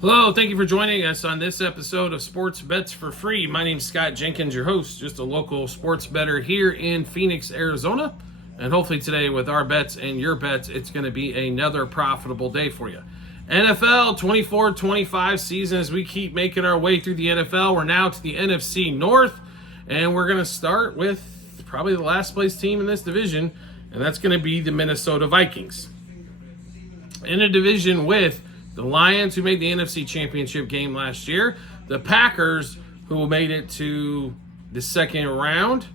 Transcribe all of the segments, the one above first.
Hello, thank you for joining us on this episode of Sports Bets for Free. My name is Scott Jenkins, your host, just a local sports bettor here in Phoenix, Arizona. And hopefully today with our bets and your bets, it's going to be another profitable day for you. NFL 24-25 season, as we keep making our way through the NFL, we're now to the NFC North, and we're going to start with probably the last place team in this division, and that's going to be the Minnesota Vikings. In a division with the Lions, who made the NFC Championship game last year, the Packers, who made it to the second round,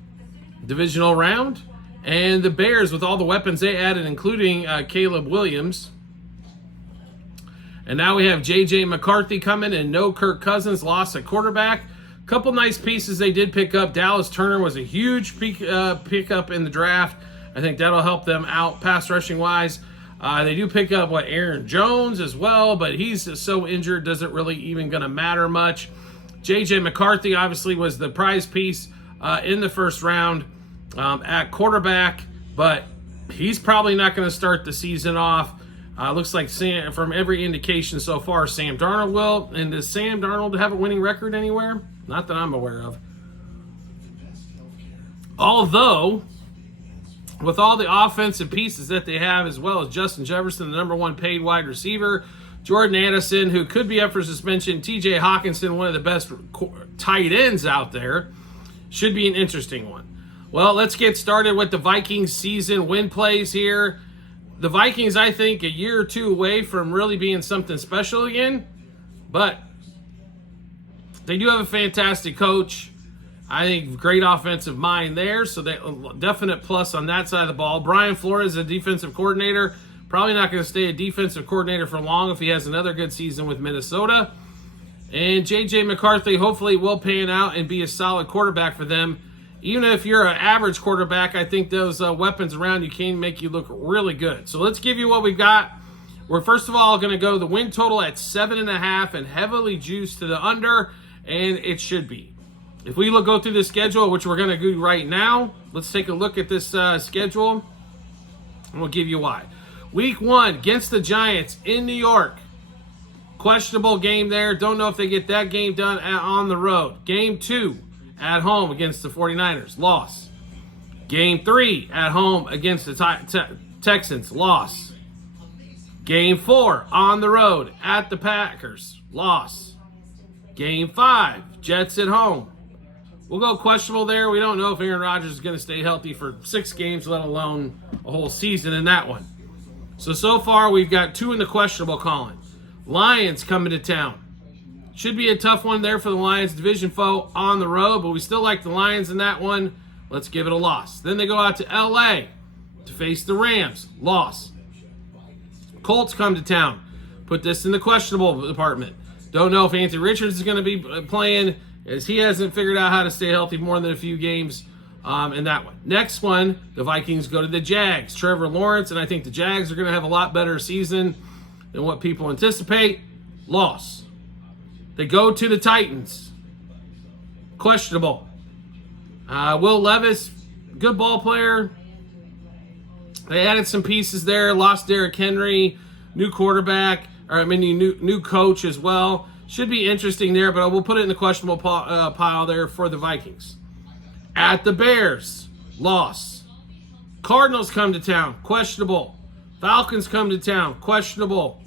divisional round, and the Bears with all the weapons they added, including Caleb Williams. And now we have J.J. McCarthy coming and no Kirk Cousins, lost at quarterback. Couple nice pieces they did pick up. Dallas Turner was a huge pickup in the draft. I think that'll help them out pass rushing wise. They do pick up Aaron Jones as well, but he's so injured, doesn't really even going to matter much. J.J. McCarthy obviously was the prize piece in the first round at quarterback, but he's probably not going to start the season off. Looks like from every indication so far, Sam Darnold will. And does Sam Darnold have a winning record anywhere? Not that I'm aware of. Although, with all the offensive pieces that they have, as well as Justin Jefferson, the number one paid wide receiver, Jordan Addison, who could be up for suspension, TJ Hawkinson, one of the best tight ends out there, should be an interesting one. Well, let's get started with the Vikings season win plays here. The Vikings, I think, a year or two away from really being something special again, but they do have a fantastic coach. I think great offensive mind there, so definite plus on that side of the ball. Brian Flores, a defensive coordinator, probably not going to stay a defensive coordinator for long if he has another good season with Minnesota. And J.J. McCarthy hopefully will pan out and be a solid quarterback for them. Even if you're an average quarterback, I think those weapons around you can make you look really good. So let's give you what we've got. We're first of all going to go the win total at 7.5 and heavily juiced to the under, and it should be. If we go through the schedule, which we're going to do right now, let's take a look at this schedule, and we'll give you why. Week 1 against the Giants in New York. Questionable game there. Don't know if they get that game done on the road. Game 2 at home against the 49ers. Loss. Game 3 at home against the Texans. Loss. Game 4 on the road at the Packers. Loss. Game 5, Jets at home. We'll go questionable there. We don't know if Aaron Rodgers is going to stay healthy for 6 games, let alone a whole season in that one. So far, we've got 2 in the questionable column. Lions coming to town. Should be a tough one there for the Lions, division foe on the road, but we still like the Lions in that one. Let's give it a loss. Then they go out to L.A. to face the Rams. Loss. Colts come to town. Put this in the questionable department. Don't know if Anthony Richards is going to be playing, as he hasn't figured out how to stay healthy more than a few games in that one. Next one, the Vikings go to the Jags. Trevor Lawrence, and I think the Jags are going to have a lot better season than what people anticipate. Loss. They go to the Titans. Questionable. Will Levis, good ball player. They added some pieces there. Lost Derrick Henry, new quarterback, new coach as well. Should be interesting there, but I will put it in the questionable pile there for the Vikings. At the Bears, loss. Cardinals come to town, questionable. Falcons come to town, questionable.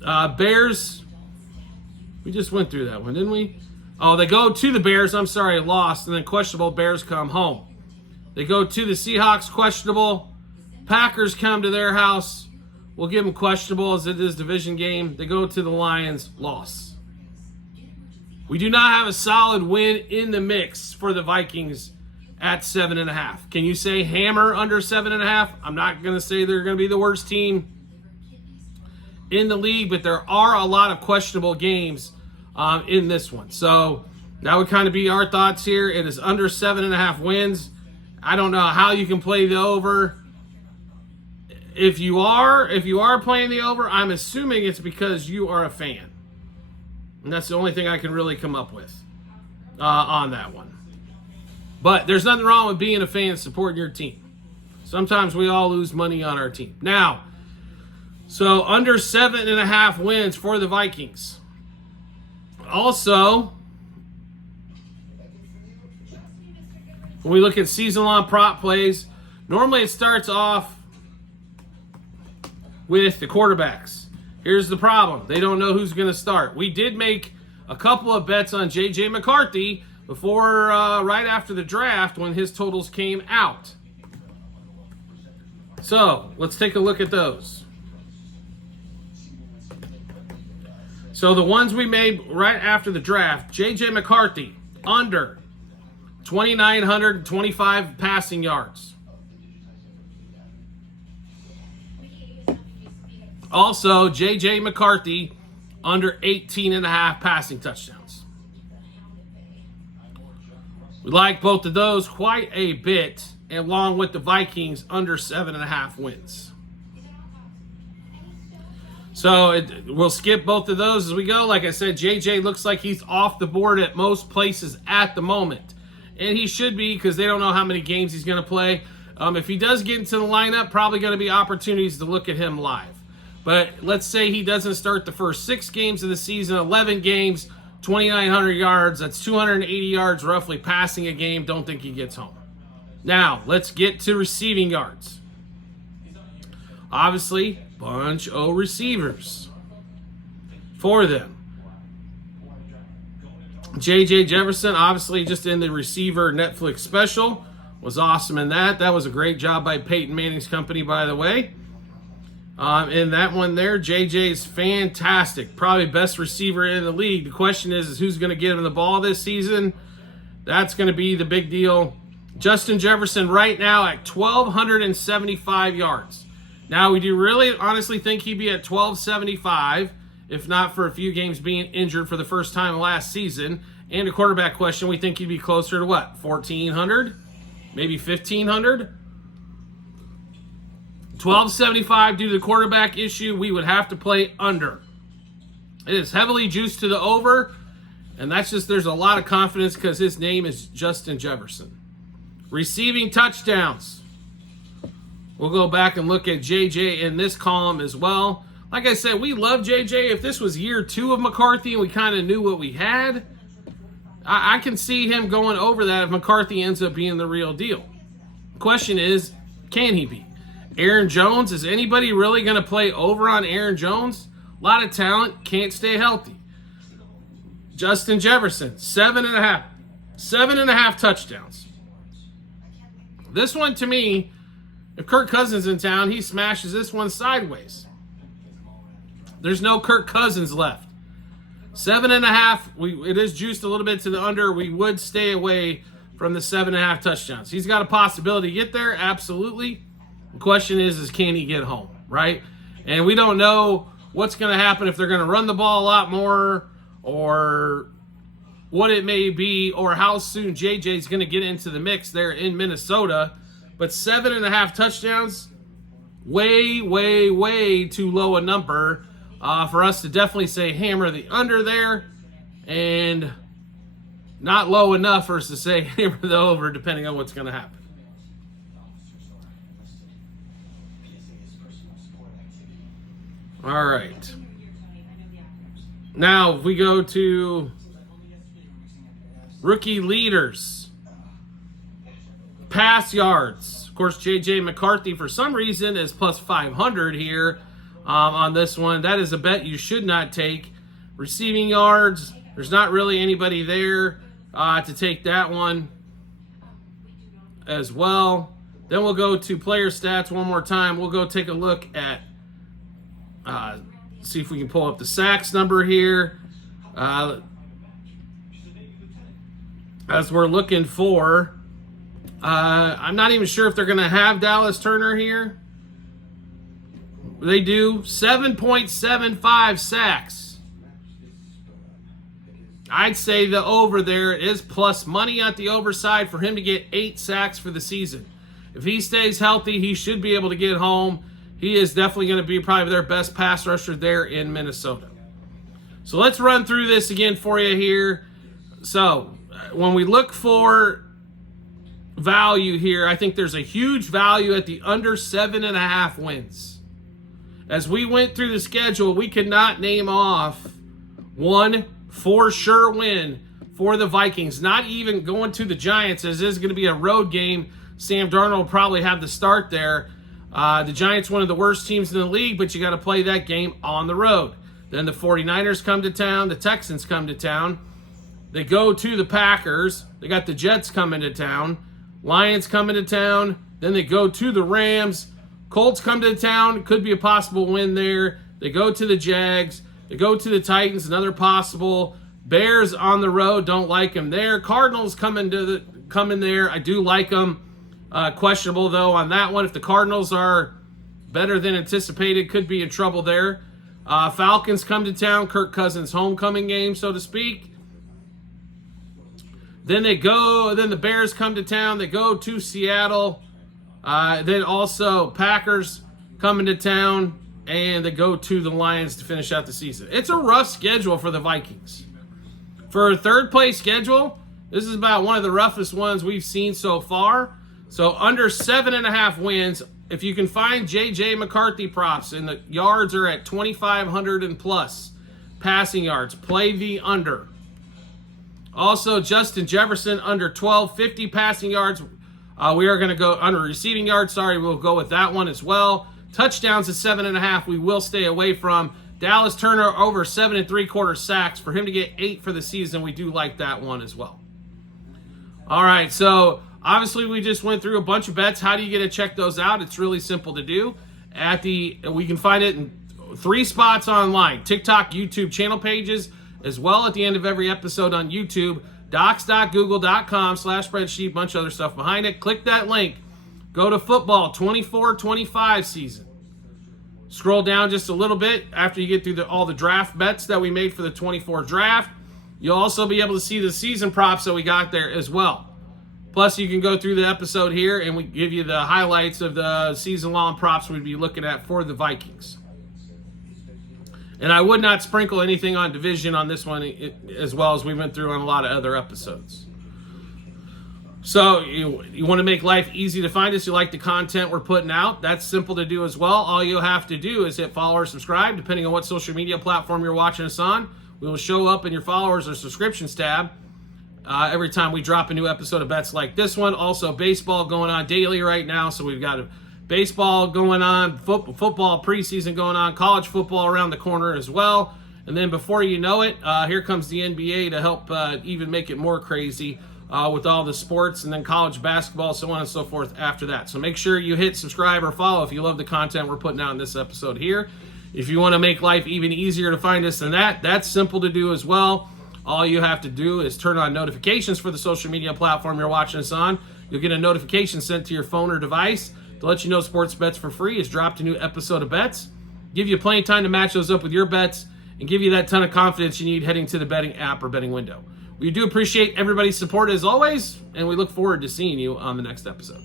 Bears, we just went through that one, didn't we? Oh, they go to the Bears, lost, and then questionable, Bears come home. They go to the Seahawks, questionable. Packers come to their house. We'll give them questionable as it is division game. They go to the Lions, loss. We do not have a solid win in the mix for the Vikings at 7.5. Can you say hammer under 7.5? I'm not going to say they're going to be the worst team in the league, but there are a lot of questionable games in this one. So that would kind of be our thoughts here. It is under 7.5 wins. I don't know how you can play the over. If you are playing the over, I'm assuming it's because you are a fan. And that's the only thing I can really come up with on that one. But there's nothing wrong with being a fan and supporting your team. Sometimes we all lose money on our team. Now, So under 7.5 wins for the Vikings. Also, when we look at season-long prop plays, normally it starts off with the quarterbacks. Here's the problem. They don't know who's going to start. We did make a couple of bets on J.J. McCarthy before, right after the draft when his totals came out. So, let's take a look at those. So, the ones we made right after the draft, J.J. McCarthy, under 2,925 passing yards. Also, J.J. McCarthy, under 18.5 passing touchdowns. We like both of those quite a bit, along with the Vikings under 7.5 wins. So we'll skip both of those as we go. Like I said, JJ looks like he's off the board at most places at the moment. And he should be, because they don't know how many games he's going to play. If he does get into the lineup, probably going to be opportunities to look at him live. But let's say he doesn't start the first 6 games of the season, 11 games, 2,900 yards. That's 280 yards roughly passing a game. Don't think he gets home. Now, let's get to receiving yards. Obviously, bunch of receivers for them. J.J. Jefferson, obviously just in the receiver Netflix special, was awesome in that. That was a great job by Peyton Manning's company, by the way. In that one there, J.J.'s fantastic. Probably best receiver in the league. The question is who's going to get him the ball this season? That's going to be the big deal. Justin Jefferson right now at 1,275 yards. Now, we do really honestly think he'd be at 1,275, if not for a few games being injured for the first time last season. And a quarterback question, we think he'd be closer to what? 1,400? Maybe 1,500? 1,275 due to the quarterback issue, we would have to play under. It is heavily juiced to the over, and that's just, there's a lot of confidence because his name is Justin Jefferson. Receiving touchdowns. We'll go back and look at JJ in this column as well. Like I said, we love JJ. If this was year 2 of McCarthy and we kind of knew what we had, I can see him going over that if McCarthy ends up being the real deal. The question is, can he be? Aaron Jones, is anybody really going to play over on Aaron Jones? A lot of talent, can't stay healthy. Justin Jefferson, 7.5. 7.5 touchdowns. This one, to me, if Kirk Cousins in town, he smashes this one sideways. There's no Kirk Cousins left. 7.5, it is juiced a little bit to the under. We would stay away from the 7.5 touchdowns. He's got a possibility to get there, absolutely. The question is can he get home, right? And we don't know what's going to happen if they're going to run the ball a lot more or what it may be or how soon JJ is going to get into the mix there in Minnesota. But 7.5 touchdowns, way, way, way too low a number for us to definitely say hammer the under there, and not low enough for us to say hammer the over depending on what's going to happen. All right. Now, if we go to rookie leaders, pass yards. Of course, J.J. McCarthy, for some reason, is plus 500 here on this one. That is a bet you should not take. Receiving yards, there's not really anybody there to take that one as well. Then we'll go to player stats one more time. We'll go take a look at see if we can pull up the sacks number here. As we're looking for, I'm not even sure if they're going to have Dallas Turner here. They do 7.75 sacks. I'd say the over there is plus money at the over side for him to get 8 sacks for the season. If he stays healthy, he should be able to get home. He is definitely going to be probably their best pass rusher there in Minnesota. So let's run through this again for you here. So when we look for value here, I think there's a huge value at the under 7.5 wins. As we went through the schedule, we could not name off one for sure win for the Vikings. Not even going to the Giants, as this is going to be a road game. Sam Darnold will probably have the start there. The Giants, one of the worst teams in the league, but you got to play that game on the road. Then the 49ers come to town. The Texans come to town. They go to the Packers. They got the Jets coming to town. Lions coming to town. Then they go to the Rams. Colts come to town. Could be a possible win there. They go to the Jags. They go to the Titans. Another possible. Bears on the road. Don't like them there. Cardinals coming there. I do like them. Questionable, though, on that one. If the Cardinals are better than anticipated, could be in trouble there. Falcons come to town. Kirk Cousins' homecoming game, so to speak. Then the Bears come to town. They go to Seattle. Then also Packers coming to town. And they go to the Lions to finish out the season. It's a rough schedule for the Vikings. For a third-place schedule, this is about one of the roughest ones we've seen so far. So under 7.5 wins, if you can find J.J. McCarthy props and the yards are at 2,500 and plus passing yards, play the under. Also, Justin Jefferson under 1,250 passing yards. We are going to go under receiving yards. We'll go with that one as well. Touchdowns at 7.5 we will stay away from. Dallas Turner over 7 3/4 sacks. For him to get 8 for the season, we do like that one as well. All right, so obviously, we just went through a bunch of bets. How do you get to check those out? It's really simple to do. We can find it in 3 spots online: TikTok, YouTube channel pages, as well at the end of every episode on YouTube. Docs.google.com/spreadsheet, bunch of other stuff behind it. Click that link. Go to football 24-25 season. Scroll down just a little bit after you get through all the draft bets that we made for the 24 draft. You'll also be able to see the season props that we got there as well. Plus, you can go through the episode here, and we give you the highlights of the season-long props we'd be looking at for the Vikings. And I would not sprinkle anything on division on this one, as well as we went through on a lot of other episodes. So you want to make life easy to find us. You like the content we're putting out. That's simple to do as well. All you have to do is hit follow or subscribe, depending on what social media platform you're watching us on. We will show up in your followers or subscriptions tab every time we drop a new episode of bets like this one. Also, baseball going on daily right now. So we've got baseball going on, football preseason going on, college football around the corner as well. And then before you know it, here comes the NBA to help even make it more crazy with all the sports, and then college basketball, so on and so forth after that. So make sure you hit subscribe or follow if you love the content we're putting out in this episode here. If you want to make life even easier to find us than that, that's simple to do as well. All you have to do is turn on notifications for the social media platform you're watching us on. You'll get a notification sent to your phone or device to let you know Sports Bets for Free has dropped a new episode of bets. Give you plenty of time to match those up with your bets and give you that ton of confidence you need heading to the betting app or betting window. We do appreciate everybody's support as always, and we look forward to seeing you on the next episode.